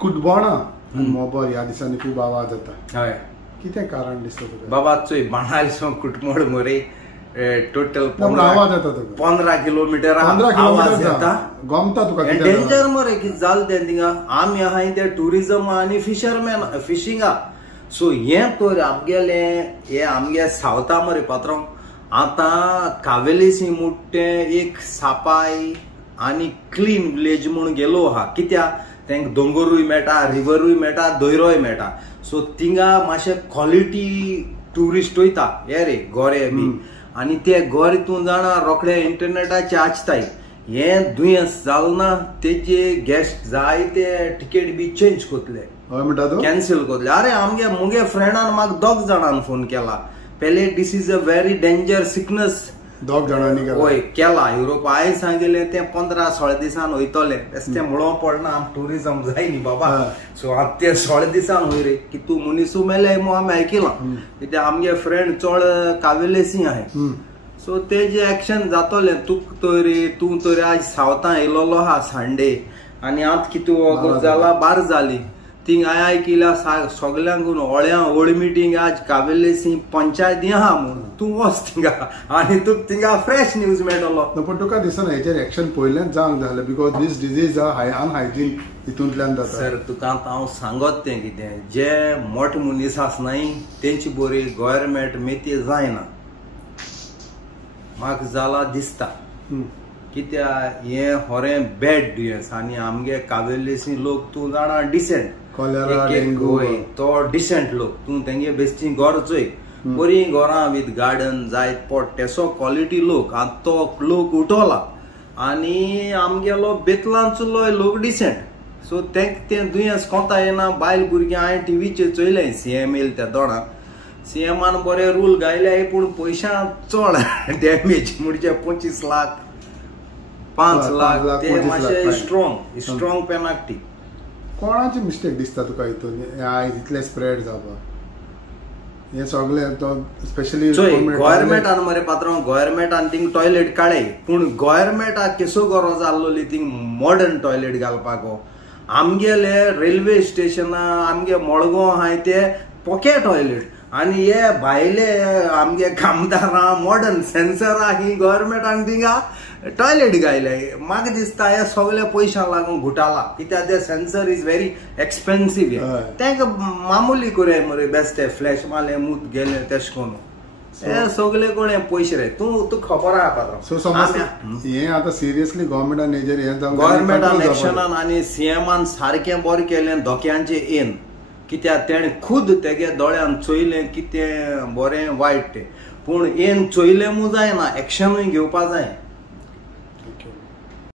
कुटबोणा mobile ह्या दिसांनी खूब आवाज येता. हय कितें कारण दिसता तुका? बाबा चोय बाणालसो कुटमोड मरे टोटल आवाज येता तुका 15 किलोमीटर आवाज येता. गमता तुका? डेंजर मरे कितें जालें तें थिंगा. आमी आहाय ते टुरिजम आनी फिशरमॅन फिशिंगा. सो हें तर आमगेले हे आमगे सावता मरे पात्रांव. आतां कावेलीसी मुट्टे एक सापाय आनी क्लीन विलेज म्हणून गेलो आहा. कित्याक तांकां दोंगरूय मेळटा, रिवरूय मेळटा, दोयरोय मेळटा. सो थिंगा मातशे क्वॉलिटी टुरिस्ट वयता हे रे गोरे बी. आनी ते गोरे तूं जाणा रोखडे इंटरनेटाचे आचताय. हें दुयेंस जालें ना तेजे गेस्ट जाय ते टिकेट बी चेंज कोतले, कॅन्सल कोतले. अरे आमगे मुगे फ्रेंडान म्हाका 2 जाणांनी फोन केला. पहिले this is a very danger sickness. 2 जाणांनी होय केला युरोप. हांवें सांगिल्लें तें 15-16 दिसान वयतले. तें म्हणून पडना आम टुरिजम जाय न्ही बाबा. सो आतां ते 16 दिसान वय रे की तूं मनीसू मेले म्हणून आमी आयकिलां. कित्याक आमगे फ्रेंड चड कावेलेसी आहाय. सो तेजे एक्शन जातलें. तूं तरी आज सावतां येयलोलो आहा संडे आनी आतां कितें वगत जाला बार जाली. थिंग हांवें आयकिल्या सगल्यांक व्हड मिटींग आज कावेलेसी पंचायती आहा म्हणून. तूं वच थिंगा आनी तुका थिंगा फ्रेश न्यूज मेळटलो. पण तुका दिसना हेचेर एक्शन पयलेंच जावंक जाय बिकॉज दीस डिजीज अनहायजीन हितूंतल्यान जाता. सर तुका आतां हांव सांगत तें कितें जे मोठ मनीस आसनाय तेंची बरी गव्हर्मेंट मेती जायना म्हाका जाला दिसता. कित्याक हें होरें बॅड दुयेंस. आनी आमगे कावेलेसी लोक तूं जाणा डिसेंट तो डिसेंट लोक. तूं तेंगे बेश्टी घर चोय बरी घरां विथ गार्डन जायत पोट तेसो क्वॉलिटी लोक. आनी तो लोक उठोला आनी आमगेलो बेतलांचो लोक डिसेंट. सो तें दुयेंस कोंता येना. बायल भुरगीं हांवें टीव्हीचेर चोयलें सीएम येयले त्या दोडाक. सीएमान बरे रूल गायले पूण पयशां चड डॅमेज म्हणजे 25 लाख 5 लाख ते मातशे स्ट्रॉंग पेनाल्टी. कोणाची मिस्टेक दिसता तुका हितून इतले स्प्रेड जावपाक? हे सगळे तो स्पेशली गव्हर्मेंटान मरे पात्रांव गव्हर्मेंटान थिंग टॉयलेट काडे. पूण गव्हर्मेंटाक केसो गरज आसलोली थिंग मॉडर्न टॉयलेट घालपाक. आमगेले रेल्वे स्टेशना आमगे मडगांव आहाय ते पोके टॉयलेट. आनी हे भायले आमगे कामदारां मॉडर्न सेन्सरां ही गव्हर्मेंटान थिंगा टॉयलेट गायले. म्हाका दिसता हे सगळे पयशां लागून घुटाला. कित्याक ते सेन्सर इज व्हेरी एक्सपेन्सिव. तांकां मामुली कोरे मरे बेस्टे फ्लॅश मारले मूत गेले तेश कोन हे सगळे कोण पयशे रे. तूं खबर आहा पात्रांव. सो समज हे आतां सिरियसली गव्हर्मेंटान हेजेर हें जावन गव्हर्मेंटान एक्शनान आनी सीएमान सारकें बरें केलें धोक्यांचें येन. कित्याक तेणें खुद तेगे दोळ्यान चोयलें कितें बरें वायट तें. पूण येन चोयलें मू जायना एक्शनूय घेवपा जाय.